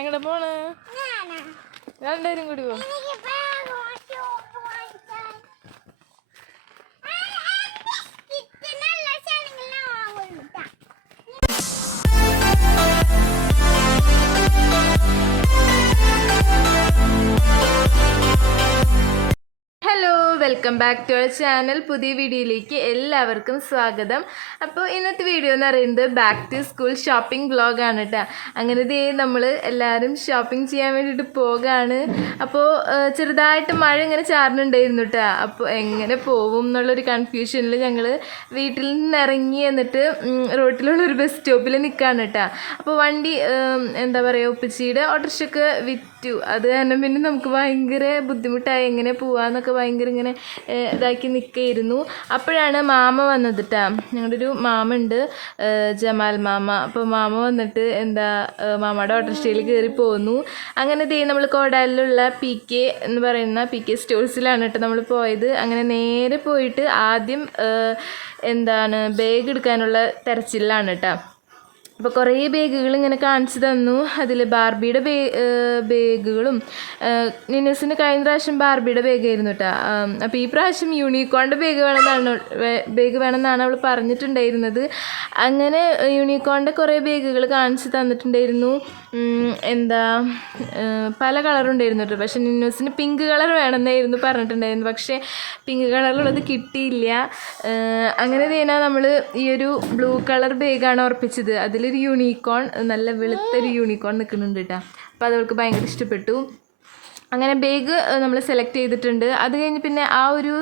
എങ്ങടെ പോണ്? രണ്ടുപേരും കൂടി പോ. Welcome back to our channel. പുതിയ വീഡിയോയിലേക്ക് എല്ലാവർക്കും സ്വാഗതം. അപ്പോൾ ഇന്നത്തെ വീഡിയോ എന്ന് പറയുന്നത് ബാക്ക് ടു സ്കൂൾ ഷോപ്പിംഗ് വ്ളോഗാണ് കേട്ടോ. അങ്ങനെ നമ്മൾ എല്ലാവരും ഷോപ്പിംഗ് ചെയ്യാൻ വേണ്ടിയിട്ട് പോകാണ്. അപ്പോൾ ചെറുതായിട്ട് മഴ ഇങ്ങനെ ചാറുന്നുണ്ടായിരുന്നു കേട്ടോ. അപ്പോൾ എങ്ങനെ പോവും എന്നുള്ളൊരു കൺഫ്യൂഷനിൽ ഞങ്ങൾ വീട്ടിൽ നിന്ന് ഇറങ്ങി എന്നിട്ട് റോട്ടിലുള്ളൊരു ബസ് സ്റ്റോപ്പിൽ നിൽക്കുകയാണ് കേട്ടോ. അപ്പോൾ വണ്ടി എന്താ പറയുക, ഉപ്പച്ചിയുടെ ഓട്ടോറിക്ഷയൊക്കെ വിറ്റു. അത് കാരണം പിന്നെ നമുക്ക് ഭയങ്കര ബുദ്ധിമുട്ടായി എങ്ങനെ പോവാന്നൊക്കെ ഭയങ്കര ഇങ്ങനെ ഇതാക്കി നിൽക്കുകയായിരുന്നു. അപ്പോഴാണ് മാമ വന്നത് കേട്ടോ. ഞങ്ങളുടെ ഒരു മാമ ഉണ്ട്, ജമാൽ മാമ. അപ്പോൾ മാമ വന്നിട്ട് മാമയുടെ ഓട്ടോറിക്ഷയിൽ കയറി പോന്നു. അങ്ങനെ നമ്മൾ കോടാലിലുള്ള PK എന്ന് പറയുന്ന PK സ്റ്റോഴ്സിലാണ് കേട്ടോ നമ്മൾ പോയത്. അങ്ങനെ നേരെ പോയിട്ട് ആദ്യം ബാഗ് എടുക്കാനുള്ള തെരച്ചിലാണ് കേട്ടോ. അപ്പോൾ കുറേ ബാഗുകൾ ഇങ്ങനെ കാണിച്ചു തന്നു. അതിൽ ബാർബിയുടെ ബാഗുകളും, നിന്നസിന് കഴിഞ്ഞ പ്രാവശ്യം ബാർബിയുടെ ബാഗായിരുന്നു കേട്ടോ. അപ്പോൾ ഈ പ്രാവശ്യം യൂണിക്കോണിൻ്റെ ബാഗ് വേണമെന്നാണ് അവൾ പറഞ്ഞിട്ടുണ്ടായിരുന്നത്. അങ്ങനെ യൂണിക്കോണിൻ്റെ കുറേ ബാഗുകൾ കാണിച്ച് തന്നിട്ടുണ്ടായിരുന്നു. പല കളറുണ്ടായിരുന്നു കേട്ടോ. പക്ഷെ നിന്നസിന് പിങ്ക് കളർ വേണമെന്നായിരുന്നു പറഞ്ഞിട്ടുണ്ടായിരുന്നു. പക്ഷേ പിങ്ക് കളറിലുള്ളത് കിട്ടിയില്ല. അങ്ങനെ നമ്മൾ ഈ ഒരു ബ്ലൂ കളർ ബാഗാണ് ഉറപ്പിച്ചത്. അതിലൊരു യൂണിക്കോൺ, നല്ല വെളുത്തൊരു യൂണിക്കോൺ നിൽക്കുന്നുണ്ട് കേട്ടോ. അപ്പോൾ അത് അവൾക്ക് ഭയങ്കര ഇഷ്ടപ്പെട്ടു. അങ്ങനെ ബാഗ് നമ്മൾ സെലക്ട് ചെയ്തിട്ടുണ്ട്. അത് കഴിഞ്ഞ് പിന്നെ ആ ഒരു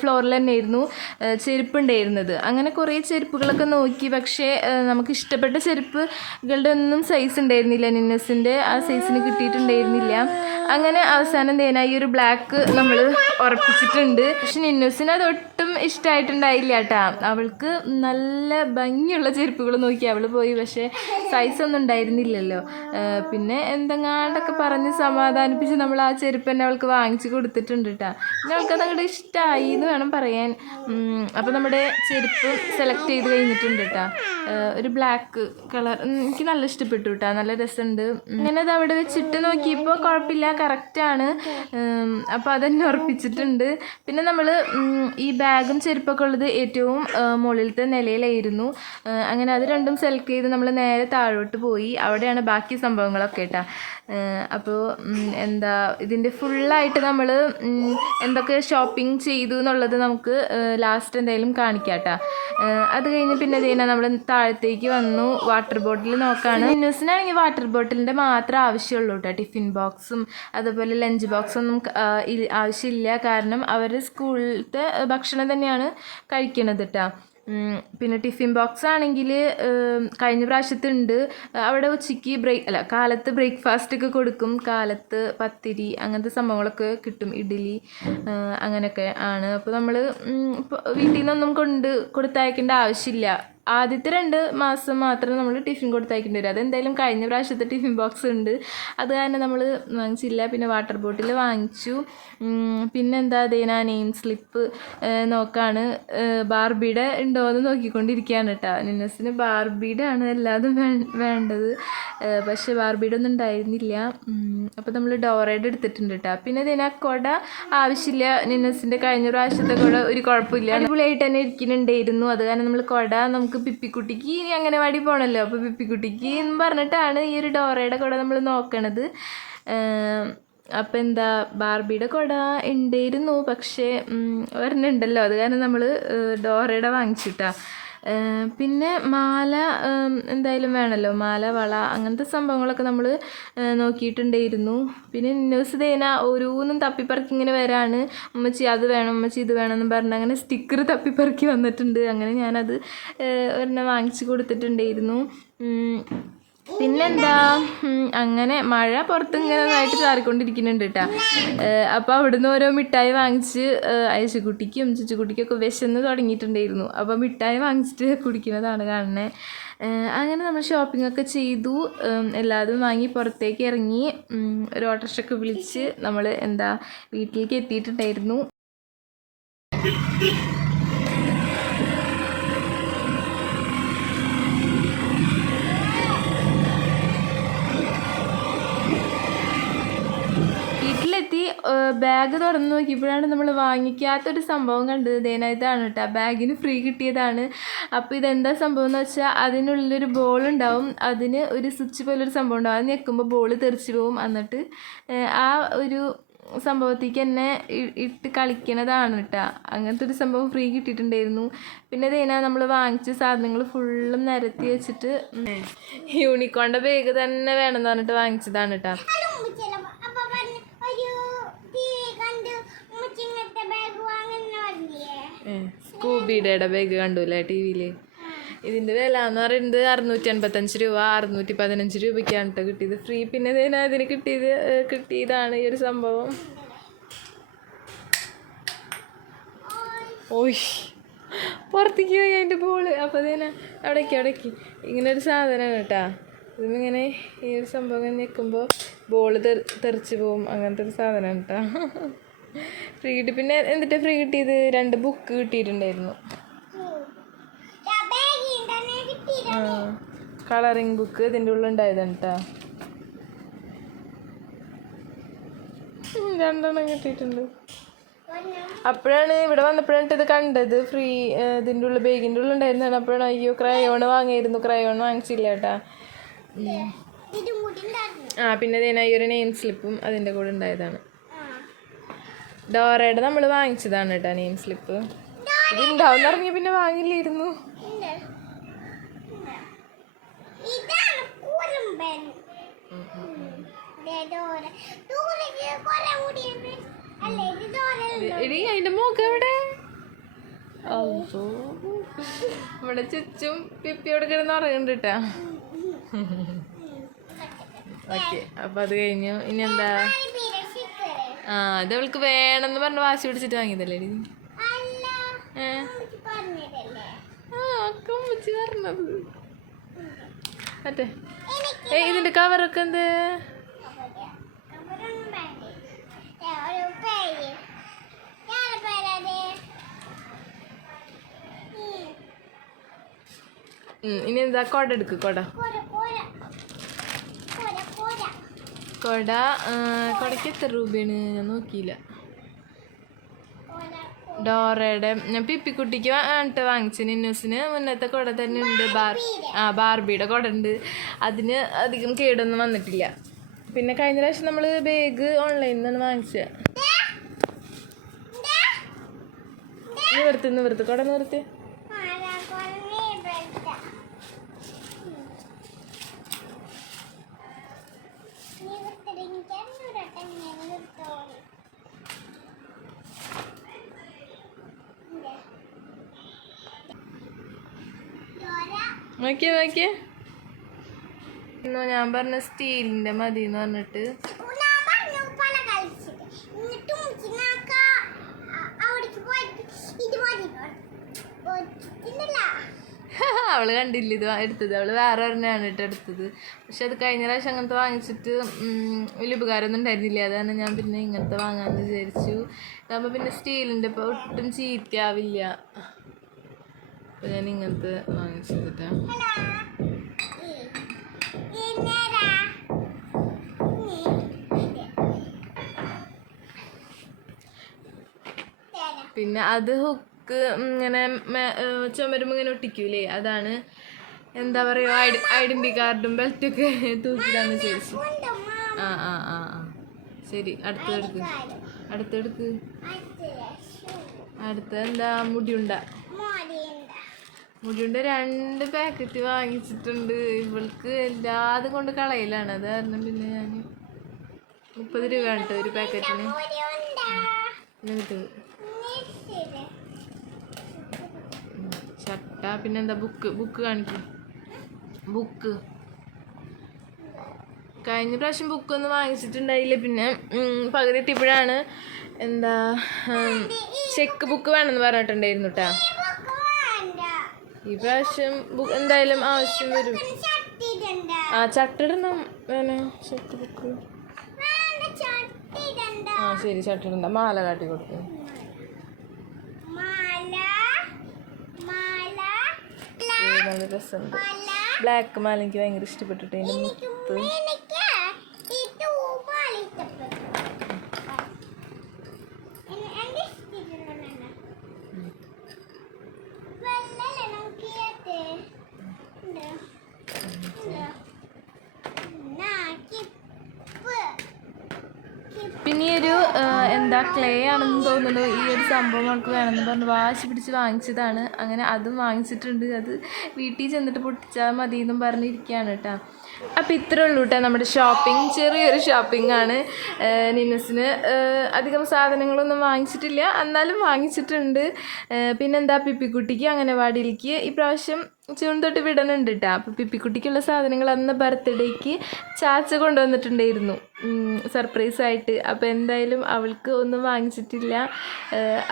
ഫ്ലോറിൽ തന്നെയായിരുന്നു ചെരുപ്പുണ്ടായിരുന്നത്. അങ്ങനെ കുറേ ചെരുപ്പുകളൊക്കെ നോക്കി. പക്ഷേ നമുക്ക് ഇഷ്ടപ്പെട്ട ചെരുപ്പുകളുടെ ഒന്നും സൈസ് ഉണ്ടായിരുന്നില്ല. നിന്നസിൻ്റെ ആ സൈസിന് കിട്ടിയിട്ടുണ്ടായിരുന്നില്ല. അങ്ങനെ അവസാനം ഈ ഒരു ബ്ലാക്ക് നമ്മൾ ഉറപ്പിച്ചിട്ടുണ്ട്. പക്ഷെ നിന്നസിന് അതൊട്ടും ഇഷ്ടമായിട്ടുണ്ടായില്ല കേട്ടോ. അവൾക്ക് നല്ല ഭംഗിയുള്ള ചെരുപ്പുകൾ നോക്കി അവൾ പോയി. പക്ഷേ സൈസൊന്നും ഉണ്ടായിരുന്നില്ലല്ലോ. പിന്നെ എന്തെങ്ങാണ്ടൊക്കെ പറഞ്ഞ് സമാധാനിപ്പിച്ച് നമ്മൾ ആ ചെരുപ്പ് തന്നെ അവൾക്ക് വാങ്ങിച്ച് കൊടുത്തിട്ടുണ്ട് കേട്ടോ. പിന്നെ അവൾക്കത് അങ്ങോട്ട് ഇഷ്ടമായി എന്ന് വേണം പറയാൻ. അപ്പോൾ നമ്മുടെ ചെരുപ്പ് സെലക്ട് ചെയ്ത് കഴിഞ്ഞിട്ടുണ്ട് കേട്ടോ. ഒരു ബ്ലാക്ക് കളർ എനിക്ക് നല്ല ഇഷ്ടപ്പെട്ടു കേട്ടോ. നല്ല രസമുണ്ട്. അങ്ങനെ അത് അവിടെ വെച്ചിട്ട് നോക്കിയപ്പോൾ കുഴപ്പമില്ല, കറക്റ്റാണ്. അപ്പോൾ അതെന്നെ ഉറപ്പിച്ചിട്ടുണ്ട്. പിന്നെ നമ്മൾ ഈ ബാഗും ചെരുപ്പൊക്കെ ഉള്ളത് ഏറ്റവും മുകളിലത്തെ നിലയിലായിരുന്നു. അങ്ങനെ അത് രണ്ടും സെലക്ട് ചെയ്ത് നമ്മൾ നേരെ താഴോട്ട് പോയി. അവിടെയാണ് ബാക്കി സംഭവങ്ങളൊക്കെ കേട്ടോ. അപ്പോൾ ഇതിൻ്റെ ഫുള്ളായിട്ട് നമ്മൾ എന്തൊക്കെ ഷോപ്പിംഗ് ചെയ്തു എന്നുള്ളത് നമുക്ക് ലാസ്റ്റ് എന്തായാലും കാണിക്കാം കേട്ടോ. അത് കഴിഞ്ഞ് പിന്നെ നമ്മൾ താഴത്തേക്ക് വന്നു. വാട്ടർ ബോട്ടിൽ നോക്കാണ്. നിന്നൂസിനാണെങ്കിൽ വാട്ടർ ബോട്ടിലിൻ്റെ മാത്രമേ ആവശ്യമുള്ളൂ കേട്ടോ. ടിഫിൻ ബോക്സും അതുപോലെ ലഞ്ച് ബോക്സൊന്നും ആവശ്യമില്ല. കാരണം അവർ സ്കൂളിലത്തെ ഭക്ഷണം തന്നെയാണ് കഴിക്കണത് കേട്ടോ. പിന്നെ ടിഫിൻ ബോക്സ് ആണെങ്കിൽ കഴിഞ്ഞ പ്രാവശ്യത്തുണ്ട്. അവിടെ ഉച്ചയ്ക്ക് കാലത്ത് ബ്രേക്ക്ഫാസ്റ്റ് ഒക്കെ കൊടുക്കും. കാലത്ത് പത്തിരി അങ്ങനത്തെ സംഭവങ്ങളൊക്കെ കിട്ടും, ഇഡ്ഡലി അങ്ങനെയൊക്കെ ആണ്. അപ്പോൾ നമ്മൾ വീട്ടിൽ നിന്നൊന്നും കൊടുത്തയക്കേണ്ട ആവശ്യമില്ല. ആദ്യത്തെ 2 മാസം മാത്രം നമ്മൾ ടിഫിൻ കൊടുത്തയക്കേണ്ടി വരും. അതെന്തായാലും കഴിഞ്ഞ പ്രാവശ്യത്തെ ടിഫിൻ ബോക്സ് ഉണ്ട്, അത് കാരണം നമ്മൾ വാങ്ങിച്ചില്ല. പിന്നെ വാട്ടർ ബോട്ടിൽ വാങ്ങിച്ചു. പിന്നെ നെയിം സ്ലിപ്പ് നോക്കാണ്. ബാർബിയുടെ ഉണ്ടോ എന്ന് നോക്കിക്കൊണ്ടിരിക്കുകയാണ് കേട്ടോ. നിന്നസിന് ബാർബിയുടെ ആണ് എല്ലാതും വേണ്ടത്. പക്ഷേ ബാർബിയുടെ ഒന്നും ഉണ്ടായിരുന്നില്ല. അപ്പോൾ നമ്മൾ ഡോറയുടെ എടുത്തിട്ടുണ്ട് കേട്ടോ. പിന്നെ കുട ആവശ്യമില്ല. നിന്നസിൻ്റെ കഴിഞ്ഞ പ്രാവശ്യത്തെ കുട ഒരു കുഴപ്പമില്ല, അടിപൊളിയായിട്ട് തന്നെ ഇരിക്കുന്നുണ്ടായിരുന്നു. അത് കാരണം നമ്മൾ കുട നമുക്ക് പിപ്പിക്കുട്ടിക്ക് ഇനി അംഗനവാടി പോകണമല്ലോ. അപ്പോൾ പിപ്പിക്കുട്ടിക്ക് എന്ന് പറഞ്ഞിട്ടാണ് ഈ ഒരു ഡോറയുടെ കുട നമ്മൾ നോക്കണത്. അപ്പോൾ ബാർബിയുടെ കുട ഉണ്ടായിരുന്നു, പക്ഷേ ഒരെണ്ണുണ്ടല്ലോ. അത് കാരണം നമ്മൾ ഡോറയുടെ വാങ്ങിച്ചിട്ടാ. പിന്നെ മാല എന്തായാലും വേണമല്ലോ, മാല, വള അങ്ങനത്തെ സംഭവങ്ങളൊക്കെ നമ്മൾ നോക്കിയിട്ടുണ്ടായിരുന്നു. പിന്നെ ന്യൂസ് ഓരോന്നും തപ്പിപ്പറക്കി ഇങ്ങനെ വരാണ്. ഉമ്മച്ചി അത് വേണം, ഉമ്മച്ചി ഇത് വേണമെന്ന് പറഞ്ഞ് അങ്ങനെ സ്റ്റിക്കർ തപ്പിപ്പറക്കി വന്നിട്ടുണ്ട്. അങ്ങനെ ഞാനത് ഒരെണ്ണം വാങ്ങിച്ച് കൊടുത്തിട്ടുണ്ടായിരുന്നു. അങ്ങനെ മഴ പുറത്ത് ഇങ്ങനെ നന്നായിട്ട് ചാറിക്കൊണ്ടിരിക്കുന്നുണ്ട് കേട്ടോ. അപ്പോൾ അവിടുന്ന് ഓരോ മിഠായി വാങ്ങിച്ച് ഐശുക്കുട്ടിക്കും ചുച്ചുക്കുട്ടിക്കൊക്കെ വിശന്ന് തുടങ്ങിയിട്ടുണ്ടായിരുന്നു. അപ്പോൾ മിഠായി വാങ്ങിച്ചിട്ട് കുടിക്കുന്നതാണ് കാണുന്നത്. അങ്ങനെ നമ്മൾ ഷോപ്പിംഗ് ഒക്കെ ചെയ്തു. എല്ലാതും വാങ്ങി പുറത്തേക്ക് ഇറങ്ങി. ഒരു ഓട്ടോറിക്ഷയൊക്കെ വിളിച്ച് നമ്മൾ വീട്ടിലേക്ക് എത്തിയിട്ടുണ്ടായിരുന്നു. ബാഗ് തുറന്ന് നോക്കിയപ്പോഴാണ് നമ്മൾ വാങ്ങിക്കാത്തൊരു സംഭവം കണ്ടത്. ഇതാണ് കേട്ടോ, ബാഗിന് ഫ്രീ കിട്ടിയതാണ്. അപ്പോൾ ഇതെന്താ സംഭവം എന്ന് വെച്ചാൽ അതിനുള്ളിലൊരു ബോൾ ഉണ്ടാവും, അതിന് ഒരു സ്വിച്ച് പോലൊരു സംഭവം ഉണ്ടാവും, അത് ഞെക്കുമ്പോൾ ബോൾ തെറിച്ച് പോവും. എന്നിട്ട് ആ ഒരു സംഭവത്തേക്ക് തന്നെ ഇട്ട് കളിക്കണതാണ് കേട്ടോ. അങ്ങനത്തെ ഒരു സംഭവം ഫ്രീ കിട്ടിയിട്ടുണ്ടായിരുന്നു. പിന്നെ ഇതിനാ നമ്മൾ വാങ്ങിച്ച സാധനങ്ങൾ ഫുള്ളും നിരത്തി വെച്ചിട്ട് യൂണിക്കോണിൻ്റെ ബാഗ് തന്നെ വേണമെന്ന് പറഞ്ഞിട്ട് വാങ്ങിച്ചതാണ് കേട്ടോ. സ്കൂബിയുടെ ബാഗ് കണ്ടൂല്ലേ ടി വിയിൽ. ഇതിൻ്റെ വില എന്ന് പറയുന്നത് 685 രൂപ, 615 രൂപയ്ക്കാണ് കേട്ടോ കിട്ടിയത് ഫ്രീ. പിന്നെ ഇതിന് കിട്ടിയതാണ് ഈ ഒരു സംഭവം. ഓയ് പുറത്തേക്ക് പോയി അതിൻ്റെ ബോള്. അപ്പോൾ അവിടേക്ക് ഇങ്ങനെ ഒരു സാധനമാണ് കേട്ടോ. ഇതിങ്ങനെ ഈ ഒരു സംഭവം നിൽക്കുമ്പോൾ ബോള് തെറിച്ച് പോവും, അങ്ങനത്തെ ഒരു സാധനമാണ് കേട്ടോ. ഫ്രീ കിട്ടി. പിന്നെ എന്നിട്ട് ഫ്രീ കിട്ടിയത് 2 ബുക്ക് കിട്ടിയിട്ടുണ്ടായിരുന്നു. കളറിങ് ബുക്ക് ഇതിൻ്റെ ഉള്ളിൽ ഉണ്ടായതാണ് കേട്ടോ. 2 കിട്ടിയിട്ടുണ്ട്. അപ്പോഴാണ് ഇവിടെ വന്നപ്പോഴാണ് ഇത് കണ്ടത് ഫ്രീ ഇതിൻ്റെ ഉള്ളിൽ ബാഗിൻ്റെ ഉള്ളിൽ ഉണ്ടായിരുന്നതാണ്. അപ്പോഴാണ് അയ്യോ ക്രയോൺ വാങ്ങിയിരുന്നു, ക്രയോൺ വാങ്ങിച്ചില്ല കേട്ടാ. പിന്നെ ഈ ഒരു നെയിം സ്ലിപ്പും അതിൻ്റെ കൂടെ ഉണ്ടായതാണ്. ഡോറയുടെ നമ്മൾ വാങ്ങിച്ചതാണ് കേട്ടോ നെയിം സ്ലിപ്പ്. ഇത് ഉണ്ടാവും ഇറങ്ങി പിന്നെ വാങ്ങില്ലായിരുന്നു. അതിന്റെ മോക്ക് എവിടെ? ഇവിടെ ചുറ്റും പിപ്പിയോട് കിടന്ന് ഉറങ്ങുന്നുണ്ട് കേട്ടാ. ഓക്കെ, അപ്പൊ അത് കഴിഞ്ഞു. ഇനി എന്താ? ഇത് അവൾക്ക് വേണമെന്ന് പറഞ്ഞ് വാശി പിടിച്ചിട്ട് വാങ്ങിയതല്ലേ? പറഞ്ഞത് മറ്റേ ഇതിന്റെ കവറൊക്കെ എന്ത്? ഇനി എന്താ? കൊട എടുക്ക്. കൊടയ്ക്ക് എത്ര രൂപയാണ് ഞാൻ നോക്കിയില്ല. ഡോറയുടെ ഞാൻ പിപ്പിക്കുട്ടിക്ക് വാങ്ങിച്ചു. നിന്നൂസിന് മുന്നത്തെ കുട തന്നെ ഉണ്ട്. ബാർബിയുടെ കുട ഉണ്ട്. അതിന് അധികം കേടൊന്നും വന്നിട്ടില്ല. പിന്നെ കഴിഞ്ഞ പ്രാവശ്യം നമ്മൾ ബാഗ് ഓൺലൈനിൽ നിന്നാണ് വാങ്ങിച്ചത്. നിവർത്ത് കുട നിവർത്തി. നോക്കിയേ ഞാൻ പറഞ്ഞ സ്റ്റീലിൻ്റെ മതി എന്ന് പറഞ്ഞിട്ട് അവള് കണ്ടില്ല ഇത് എടുത്തത്. അവള് വേറെ ഒരെണ്ണയാണ് എടുത്തത്. പക്ഷെ അത് കഴിഞ്ഞ പ്രാവശ്യം അങ്ങനത്തെ വാങ്ങിച്ചിട്ട് വലിയ ഉപകാരമൊന്നും ഉണ്ടായിരുന്നില്ല. അതാണ് ഞാൻ പിന്നെ ഇങ്ങനത്തെ വാങ്ങാമെന്ന് വിചാരിച്ചു. ഇതാകുമ്പോൾ പിന്നെ സ്റ്റീലിൻ്റെ ഇപ്പോൾ ഒട്ടും ചീത്തയാവില്ല. അപ്പോൾ ഞാൻ ഇങ്ങനത്തെ വാങ്ങിച്ചിട്ടാ. പിന്നെ അത് ഹുക്ക് ഇങ്ങനെ ചുമരുമ്പോൾ ഇങ്ങനെ ഒട്ടിക്കൂലേ, അതാണ് എന്താ പറയുക ഐഡൻറ്റി കാർഡും ബെൽറ്റൊക്കെ തൂക്കിടാന്ന് വിചാരിച്ചു. ശരി, അടുത്തെടുക്ക്. അടുത്ത എന്താ? മുടിയുണ്ട 2 പാക്കറ്റ് വാങ്ങിച്ചിട്ടുണ്ട്. ഇവൾക്ക് എല്ലാതും കൊണ്ട് കളയിലാണ്. അത് കാരണം പിന്നെ ഞാൻ 30 രൂപ കേട്ടോ ഒരു പാക്കറ്റിന് കിട്ടുന്നത്. ചട്ട. പിന്നെന്താ? ബുക്ക് കാണിക്കും. ബുക്ക് കഴിഞ്ഞ പ്രാവശ്യം ബുക്കൊന്നും വാങ്ങിച്ചിട്ടുണ്ടായില്ല. പിന്നെ പകുതി എത്തിയപ്പോഴാണ് എന്താ ചെക്ക് ബുക്ക് വേണമെന്ന് പറഞ്ഞിട്ടുണ്ടായിരുന്നു കേട്ടാ. ഈ പ്രാവശ്യം എന്തായാലും ആവശ്യം വരും. ചട്ടിടണം. ചെക്ക് ബുക്ക് ശരി, ചട്ടിടണ്ട. മാല കാട്ടി കൊടുക്കും. നല്ല രസമുണ്ട്. ബ്ലാക്ക് മാല എനിക്ക് ഭയങ്കര ഇഷ്ടപ്പെട്ടിട്ട്. എന്താ ക്ലേ ആണെന്ന് തോന്നുന്നു. ഈ ഒരു സംഭവം നമുക്ക് വേണമെന്ന് പറഞ്ഞ് വാശി പിടിച്ച് വാങ്ങിച്ചതാണ്. അങ്ങനെ അതും വാങ്ങിച്ചിട്ടുണ്ട്. അത് വീട്ടിൽ ചെന്നിട്ട് പൊട്ടിച്ചാൽ മതി എന്നും പറഞ്ഞിരിക്കുകയാണ് കേട്ടോ. അപ്പോൾ ഇത്രേ ഉള്ളൂ കേട്ടോ നമ്മുടെ ഷോപ്പിംഗ്. ചെറിയൊരു ഷോപ്പിംഗ് ആണ്. നിന്നസിന് അധികം സാധനങ്ങളൊന്നും വാങ്ങിച്ചിട്ടില്ല, എന്നാലും വാങ്ങിച്ചിട്ടുണ്ട്. പിന്നെന്താ, പിപ്പിക്കുട്ടിക്ക് അംഗനവാടിയിലേക്ക് ഇപ്രാവശ്യം ജൂൺ തൊട്ട് വിടണുണ്ട് കേട്ടോ. അപ്പോൾ പിപ്പിക്കുട്ടിക്കുള്ള സാധനങ്ങൾ അന്ന് ബർത്ത്ഡേക്ക് ചാച്ച കൊണ്ടുവന്നിട്ടുണ്ടായിരുന്നു സർപ്രൈസായിട്ട്. അപ്പോൾ എന്തായാലും അവൾക്ക് ഒന്നും വാങ്ങിച്ചിട്ടില്ല.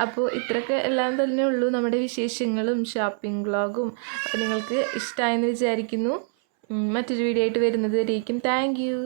അപ്പോൾ ഇത്രയൊക്കെ എല്ലാം തന്നെ ഉള്ളൂ നമ്മുടെ വിശേഷങ്ങളും ഷോപ്പിംഗ് വ്ളോഗും. അപ്പോൾ നിങ്ങൾക്ക് ഇഷ്ടമായെന്ന് വിചാരിക്കുന്നു. മറ്റൊരു വീഡിയോ ആയിട്ട് വരുന്നത് വരേക്കും താങ്ക് യു.